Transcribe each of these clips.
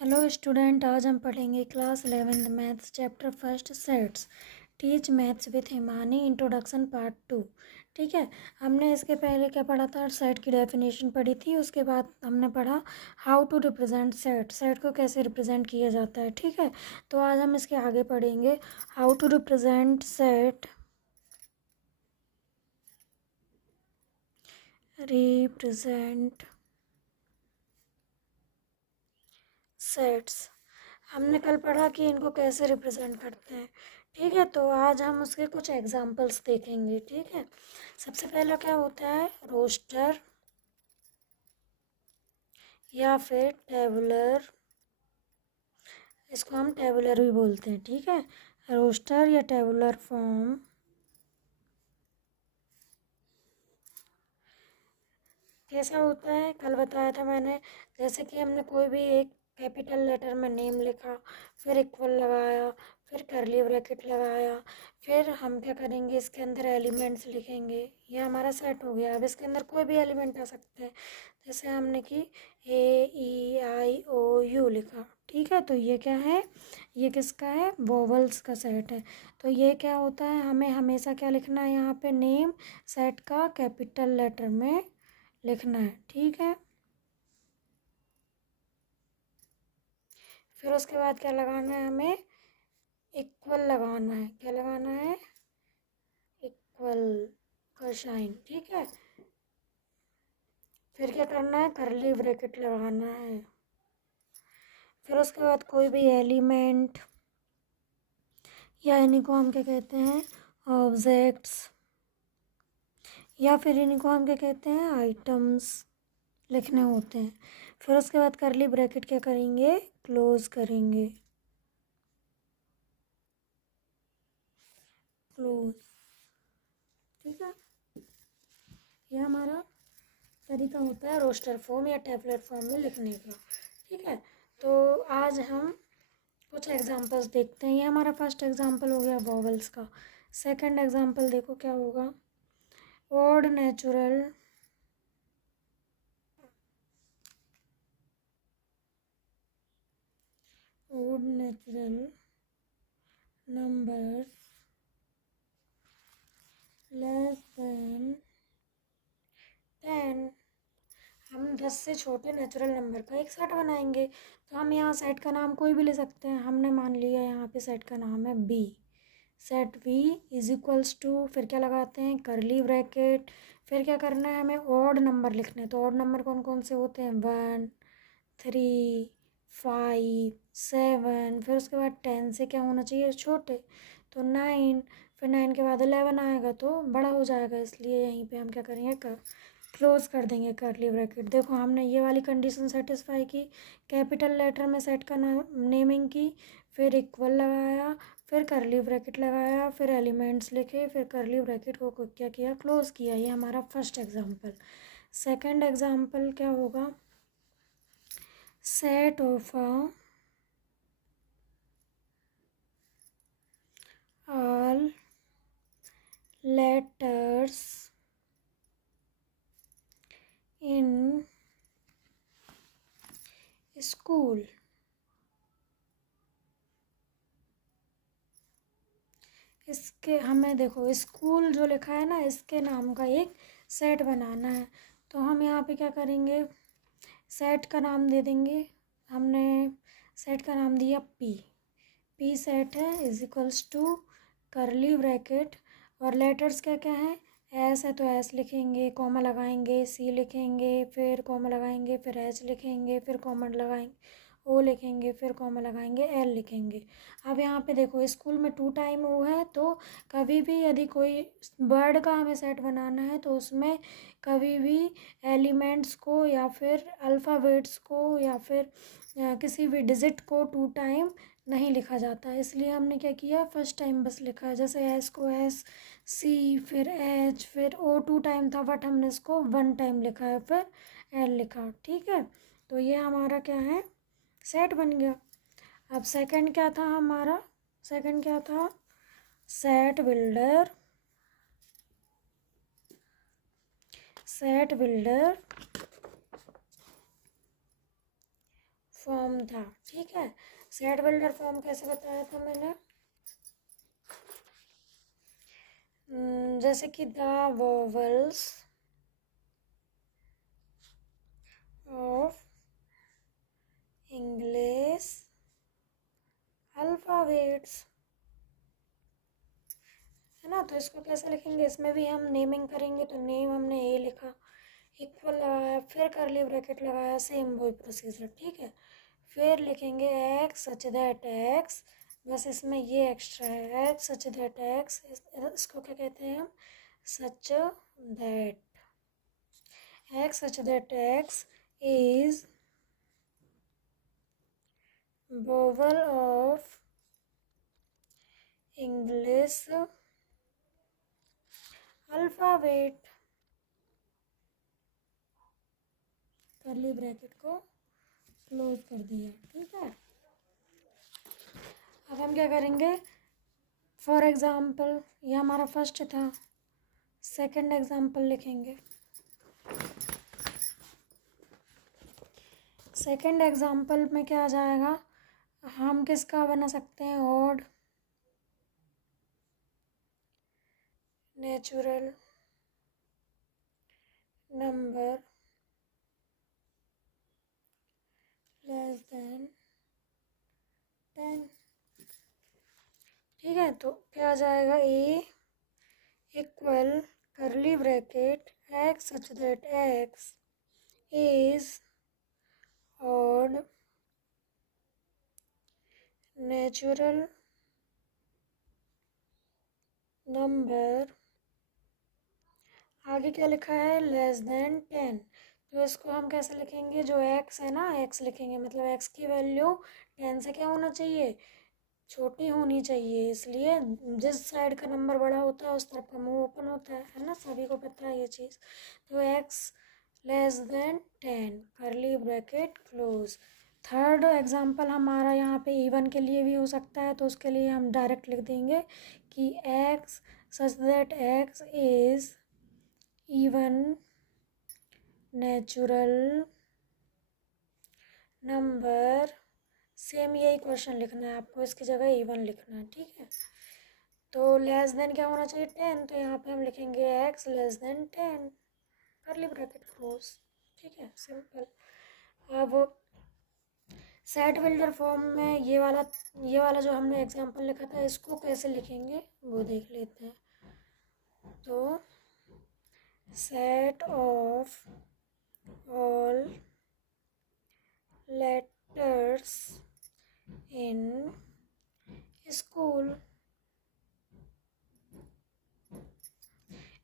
Hello student, आज हम पढ़ेंगे class 11th maths chapter first sets. Teach maths with Himani introduction part 2। ठीक है। हमने इसके पहले क्या पढ़ा था? सेट की डेफिनेशन पढ़ी थी। उसके बाद हमने पढ़ा how to represent set, set को कैसे रिप्रेजेंट किया जाता है। ठीक है। तो आज हम इसके आगे पढ़ेंगे how to represent set, represent sets. हमने कल पढ़ा कि इनको कैसे रिप्रेजेंट करते हैं। ठीक है। तो आज हम उसके कुछ एग्जांपल्स देखेंगे। ठीक है। सबसे पहला क्या होता है? रोस्टर या फिर टेबुलर। इसको हम टेबुलर भी बोलते हैं। ठीक है। रोस्टर या टेबुलर फॉर्म कैसा होता है? कल बताया था मैंने। जैसे कि हमने कोई भी एक कैपिटल लेटर में नेम लिखा, फिर इक्वल लगाया, फिर करली ब्रैकेट लगाया, फिर हम क्या करेंगे, इसके अंदर एलिमेंट्स लिखेंगे। ये हमारा सेट हो गया। अब इसके अंदर कोई भी एलिमेंट आ सकते हैं। जैसे हमने कि AEIOU लिखा। ठीक है। तो ये क्या है? ये किसका है? वोवल्स का सेट है। तो ये क्या होता है? हमें हमेशा क्या लिखना है? यहाँ पे नेम सेट का कैपिटल लेटर में लिखना है। ठीक है। फिर उसके बाद क्या लगाना है? हमें इक्वल लगाना है। क्या लगाना है? इक्वल का साइन। ठीक है। फिर क्या करना है? करली ब्रैकेट लगाना है। फिर उसके बाद कोई भी एलिमेंट या इन्हीं को हम क्या कहते हैं? ऑब्जेक्ट्स, या फिर इन्हीं को हम क्या कहते हैं? आइटम्स लिखने होते हैं। फिर उसके बाद करली ब्रैकेट क्या करेंगे? क्लोज करेंगे। क्लोज। ठीक है। ये हमारा तरीका होता है रोस्टर फॉर्म या टेबलर फॉर्म में लिखने का। ठीक है। तो आज हम कुछ एग्जांपल्स देखते हैं। ये हमारा फर्स्ट एग्जांपल हो गया वॉवल्स का। सेकंड एग्जांपल देखो क्या होगा? Odd natural numbers less than 10। हम 10 से छोटे नेचुरल नंबर का एक सेट बनाएंगे। तो हम यहाँ सेट का नाम कोई भी ले सकते हैं। हमने मान लिया यहाँ पे सेट का नाम है B. Set B is equals to, फिर क्या लगाते हैं? करली ब्रैकेट। फिर क्या करना है? हमें ऑड नंबर लिखने हैं। तो ऑड नंबर कौन कौन से होते हैं? 1, 3, 5, 7। फिर उसके बाद 10 से क्या होना चाहिए? छोटे। तो 9। फिर 9 के बाद 11 आएगा तो बड़ा हो जाएगा, इसलिए यहीं पे हम क्या करेंगे? क्लोज कर देंगे करली ब्रैकेट। देखो हमने ये वाली कंडीशन सेटिस्फाई की। कैपिटल लेटर में सेट का नाम नेमिंग की, फिर इक्वल लगाया, फिर करली ब्रैकेट लगाया, फिर एलिमेंट्स लिखे, फिर करली ब्रैकेट को क्या किया? क्लोज किया। ये हमारा फर्स्ट एग्जांपल। सेकंड एग्जांपल क्या होगा? Set of all letters in school. इसके हमें देखो स्कूल जो लिखा है ना, इसके नाम का एक सेट बनाना है। तो हम यहाँ पे क्या करेंगे? सेट का नाम दे देंगे। हमने सेट का नाम दिया पी। पी सेट है is equals to curly bracket, और लेटर्स क्या क्या हैं? एस है तो एस लिखेंगे, कॉमा लगाएंगे, सी लिखेंगे, फिर कॉमा लगाएंगे, फिर एच लिखेंगे, फिर कॉमा लगाएंगे, ओ लिखेंगे, फिर कॉमा लगाएंगे, एल लिखेंगे। अब यहाँ पे देखो स्कूल में 2 टाइम ओ है, तो कभी भी यदि कोई वर्ड का हमें सेट बनाना है तो उसमें कभी भी एलिमेंट्स को या फिर अल्फ़ाबेट्स को या फिर किसी भी डिजिट को 2 टाइम नहीं लिखा जाता है। इसलिए हमने क्या किया? फर्स्ट टाइम बस लिखा है। जैसे एस को एस, सी, फिर एच, फिर ओ 2 टाइम था, बट हमने इसको 1 टाइम लिखा है, फिर एल लिखा। ठीक है। तो ये हमारा क्या है? सेट बन गया। अब सेकंड क्या था हमारा? सेकंड क्या था? Set builder. Set builder form था, ठीक है। सेट बिल्डर फॉर्म कैसे बताया था मैंने, जैसे कि the vowels of English alphabets, है ना। तो इसको कैसे लिखेंगे, इसमें भी हम नेमिंग करेंगे। तो नेम हमने ए लिखा, इक्वल लगाया, फिर करली ब्रैकेट लगाया, सेम वही प्रोसीजर, ठीक है। फिर लिखेंगे एक्स सच दैट एक्स, बस इसमें ये एक्स्ट्रा है, एक्स सच दैट एक्स, इसको क्या कहते हैं हम, सच that x such that x is vowel of English alphabet, करली ब्रैकेट को क्लोज कर दिया, ठीक है। अब हम क्या करेंगे, फॉर एग्जाम्पल ये हमारा फर्स्ट था, सेकंड एग्जाम्पल लिखेंगे। सेकंड एग्जाम्पल में क्या आ जाएगा, हम किसका बना सकते हैं, odd natural number less than 10, ठीक है। तो क्या आ जाएगा, A equal curly bracket x such that x is odd natural number, आगे क्या लिखा है, लेस देन 10। तो इसको हम कैसे लिखेंगे, जो एक्स है ना, एक्स लिखेंगे, मतलब एक्स की वैल्यू 10 से क्या होना चाहिए, छोटी होनी चाहिए। इसलिए जिस साइड का नंबर बड़ा होता है उस तरफ का मुंह ओपन होता है ना, सभी को पता है ये चीज़। तो एक्स लेस देन 10 करली ब्रैकेट क्लोज। थर्ड एग्जांपल हमारा यहाँ पे इवन के लिए भी हो सकता है, तो उसके लिए हम डायरेक्ट लिख देंगे कि x such that x is even natural number, same यही क्वेश्चन लिखना है आपको, इसकी जगह इवन लिखना है, ठीक है। तो लेस देन क्या होना चाहिए, 10, तो यहाँ पे हम लिखेंगे एक्स लेस देन 10 करली ब्रैकेट क्लोज, ठीक है, सिंपल। अब सेट बिल्डर फॉर्म में ये वाला जो हमने एग्जांपल लिखा था, इसको कैसे लिखेंगे वो देख लेते हैं। तो set of all letters in school,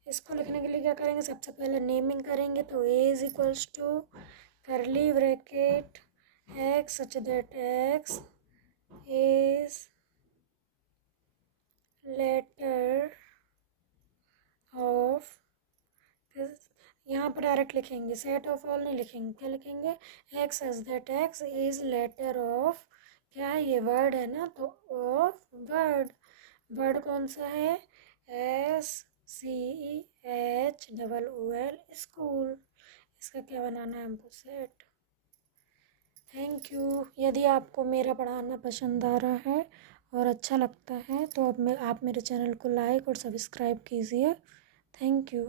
इसको लिखने के लिए क्या करेंगे, सबसे पहले नेमिंग करेंगे। तो A is equals to curly bracket x such that x is letter of, यहाँ पर डायरेक्ट लिखेंगे, सेट ऑफ ऑल नहीं लिखेंगे, क्या लिखेंगे, x such that x is letter of, क्या है ये वर्ड है ना, तो ऑफ वर्ड, वर्ड कौन सा है, SCHOOL स्कूल, इसका क्या बनाना है हमको, सेट। Thank you. यदि आपको मेरा पढ़ाना पसंद आ रहा है और अच्छा लगता है तो अब आप मेरे चैनल को लाइक और सब्सक्राइब कीजिए। Thank you.